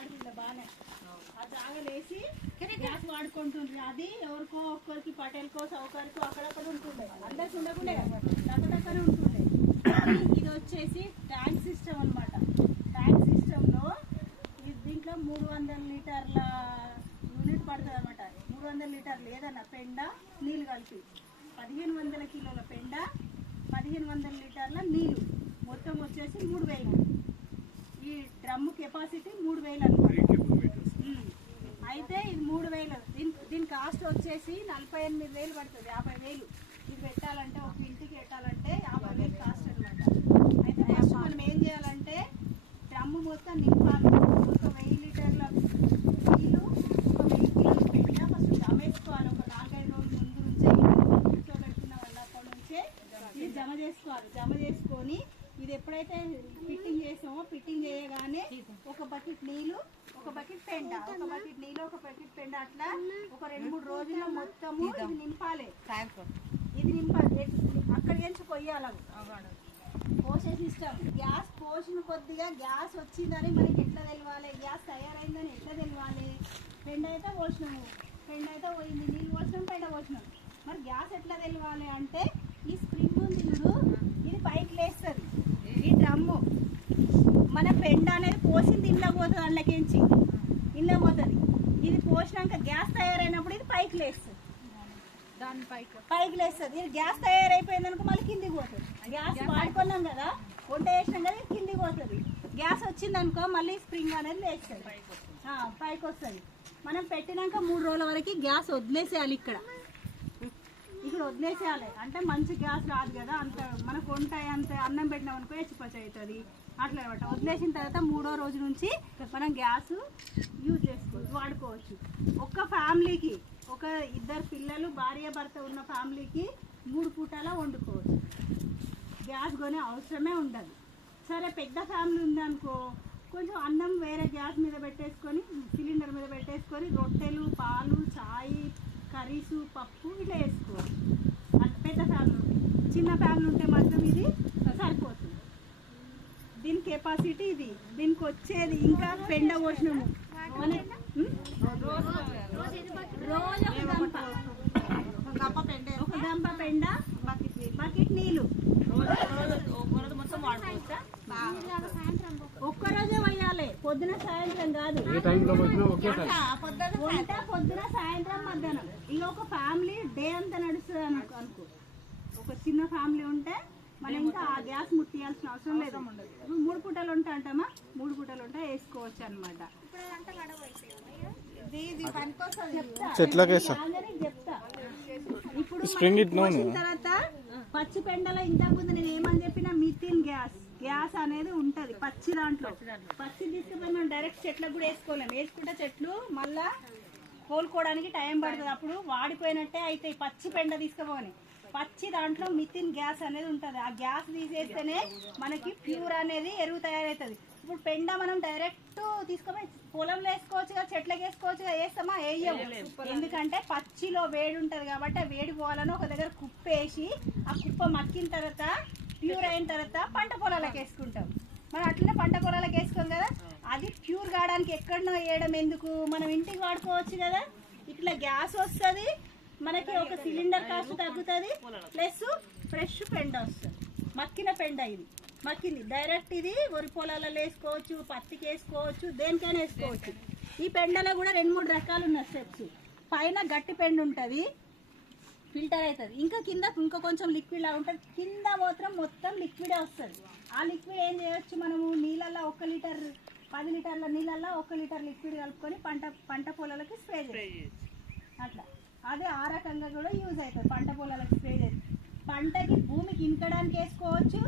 కనబడుతుండే బాగానే ఆ జాగలేసి గ్యాస్ వాడుకుంటుండ్రి. అది ఎవరికో ఒక్కరికి పటేల్కో సౌకర్కో అక్కడక్కడ ఉంటుండే, అందరికి ఉండకుండే దగ్గరనే ఉంటుండే. ఇది వచ్చేసి ట్యాంక్ సిస్టమ్ అనమాట. ట్యాంక్ సిస్టంలో దీంట్లో 300 లీటర్ల యూనిట్ పడుతుంది అనమాట. 300 లీటర్లు ఏదన్నా పెండ నీళ్ళు కలిపి 1500 కిలోల పెండ 1500 లీటర్ల నీళ్ళు మొత్తం వచ్చేసి 3000. ఈ డ్రమ్ము కెపాసిటీ 3000 అనమాట. అయితే ఇది 3000. దీని కాస్ట్ వచ్చేసి 48,000 పడుతుంది, 50,000. ఇది పెట్టాలంటే ఒక ఇంటికి పెట్టాలంటే 50,000 కాస్ట్ అనమాట. అయితే ఫస్ట్ మనం ఏం చేయాలంటే డ్రమ్ము మొత్తం నింపాలి. ఒక 1000 లీటర్ల నీళ్ళు, ఒక 1000 కిలోల పెండ ఫస్ట్ జమ వేసుకోవాలి. ఒక 4-5 రోజుల ముందు నుంచే కూర్చోబెట్టుకున్న వాళ్ళ అప్పటి నుంచే ఇది జమ చేసుకోవాలి. జమ చేసుకొని ఇది ఎప్పుడైతే ఫిట్టింగ్ చేసామో ఫిట్టింగ్ చేయగానే ఒక బకెట్ నీళ్ళు, ఒక బకెట్ పెండ, ఒక బకెట్ నీళ్ళు, ఒక బకెట్ పెండ అట్లా ఒక 2-3 రోజుల్లో మొత్తము ఇది నింపాలి. ఇది నింపాలి. అక్కడికి నుంచి పొయ్యాలి. పోసే సిస్టమ్ గ్యాస్ పోసిన కొద్దిగా గ్యాస్ వచ్చిందని మనకి ఎట్లా తెలియాలి, గ్యాస్ తయారైందని ఎట్లా తెలియాలి. పెండ అయితే పోసినాము, పెండ అయితే పోయింది, నీళ్ళు పోసినాం, పెండ పోసినాం. మరి గ్యాస్ ఎట్లా తెలియాలి అంటే ఈ స్ప్రింగ్ ఉంది చూడు, ఇది పైకి లేస్తుంది. ఈ డ్రమ్ము మన పెండ అనేది పోసింది ఇంట్లో పోతుంది, అందులోకించి ఇంట్లో పోతుంది. ఇది పోసినాక గ్యాస్ తయారైనప్పుడు ఇది పైకి లేస్తుంది, దాని పైకి లేస్తుంది. ఇది గ్యాస్ తయారైపోయింది అనుకో మళ్ళీ కిందికి పోతుంది. గ్యాస్ వాడుకున్నాం కదా, వంట చేసినాం కదా, ఇది కిందికి పోతుంది. గ్యాస్ వచ్చింది అనుకో మళ్ళీ స్ప్రింగ్ అనేది లేస్తుంది, పైకి వస్తుంది. మనం పెట్టినాక 3 రోజుల వరకు గ్యాస్ వదిలేసేయాలి. ఇక్కడ వదిలేసేయాలి అంటే మంచి గ్యాస్ రాదు కదా, అంత మనకు వంట అంత అన్నం పెట్టినాం అనుకో హెచ్చిపచ్చి అవుతుంది. అట్లా అనమాట. వదిలేసిన తర్వాత 3వ రోజు నుంచి మనం గ్యాస్ యూజ్ చేసుకోవచ్చు, వాడుకోవచ్చు. ఒక ఫ్యామిలీకి, ఒక 2 పిల్లలు భార్య భర్త ఉన్న ఫ్యామిలీకి 3 పూటల వండుకోవచ్చు. గ్యాస్ కొనే అవసరమే ఉండదు. సరే పెద్ద ఫ్యామిలీ ఉందనుకో కొంచెం అన్నం వేరే గ్యాస్ మీద పెట్టేసుకొని సిలిండర్ మీద పెట్టేసుకొని రొట్టెలు, పాలు, చాయ్, కర్రీసు, పప్పు ఇట్లా వేసుకోవచ్చు. పెద్ద ఫ్యామిలీ ఉంటే. చిన్న ఫ్యామిలీ ఉంటే మాత్రం ఇది సరిపోతుంది. దీని కెపాసిటీ ఇది. దీనికి వచ్చేది ఇంకా పెండ పోసినాము రోజు ఒక గంప పెండ, బకెట్ నీళ్ళు. ఒక్కరోజే పోయాలి, పొద్దున సాయంత్రం కాదు. వంట పొద్దున సాయంత్రం మధ్యాహ్నం. ఇక ఒక ఫ్యామిలీ డే అంతా నడుస్తుంది అనుకో. ఒక చిన్న ఫ్యామిలీ ఉంటే మనం ఇంకా ఆ గ్యాస్ ముట్టియాల్సిన అవసరం లేదు. 3 పూటలు ఉంటా అంటామా, 3 పూటలు ఉంటా వేసుకోవచ్చు అనమాట. చెప్తా. ఇప్పుడు తర్వాత పచ్చి పెండలో ఇంతకు ముందు నేను ఏమని చెప్పినా మిథేన్ గ్యాస్ అనేది ఉంటది పచ్చి దాంట్లో. పచ్చి తీసుకుపోయి మనం డైరెక్ట్ చెట్లకు కూడా వేసుకోలేము. వేసుకుంటే చెట్లు మళ్ళా కోలుకోవడానికి టైం పడుతుంది, అప్పుడు వాడిపోయినట్టే అయితే. పచ్చి పెండ తీసుకుపోని పచ్చి దాంట్లో మిథేన్ గ్యాస్ అనేది ఉంటుంది. ఆ గ్యాస్ తీసేస్తేనే మనకి ప్యూర్ అనేది ఎరువు తయారవుతుంది. ఇప్పుడు పెండ మనం డైరెక్ట్ తీసుకుపోయి పొలంలో వేసుకోవచ్చు కదా, చెట్లకి వేసుకోవచ్చు కదా, వేస్తామా? వేయము. ఎందుకంటే పచ్చిలో వేడి ఉంటుంది కాబట్టి ఆ వేడి పోవాలని ఒక దగ్గర కుప్ప వేసి ఆ కుప్ప మక్కిన తర్వాత ప్యూర్ అయిన తర్వాత పంట పొలాలకు వేసుకుంటాం. మనం అట్లనే పంట పొలాలకు వేసుకోం కదా. అది ప్యూర్ కావడానికి ఎక్కడనో వేయడం ఎందుకు, మనం ఇంటికి వాడుకోవచ్చు కదా. ఇట్లా గ్యాస్ వస్తుంది మనకి, ఒక సిలిండర్ కాస్ట్ తగ్గుతుంది, ప్లస్ ఫ్రెష్ పెండ వస్తుంది. మక్కిన పెండ ఇది మక్కింది డైరెక్ట్. ఇది వరి పొలాలలో వేసుకోవచ్చు, పత్తికి వేసుకోవచ్చు, దేనికైనా వేసుకోవచ్చు. ఈ పెండలో కూడా 2-3 రకాలు ఉన్నాయి స్టెప్స్. పైన గట్టి పెండ ఉంటుంది, ఫిల్టర్ అవుతుంది. ఇంకా కింద ఇంకా కొంచెం లిక్విడ్ లా ఉంటుంది. కింద మాత్రం మొత్తం లిక్విడే వస్తుంది. ఆ లిక్విడ్ ఏం చేయొచ్చు మనము, నీళ్ళల్లో 1 లీటర్ 10 లీటర్ల నీళ్ళల్లో 1 లీటర్ లిక్విడ్ కలుపుకొని పంట పొలాలకి స్ప్రే చేయొచ్చు. అట్లా అదే ఆ రకంగా కూడా యూజ్ అవుతుంది. పంట పొలాలకు స్ప్రే చేసి పంటకి భూమికి ఇంకడానికి వేసుకోవచ్చు.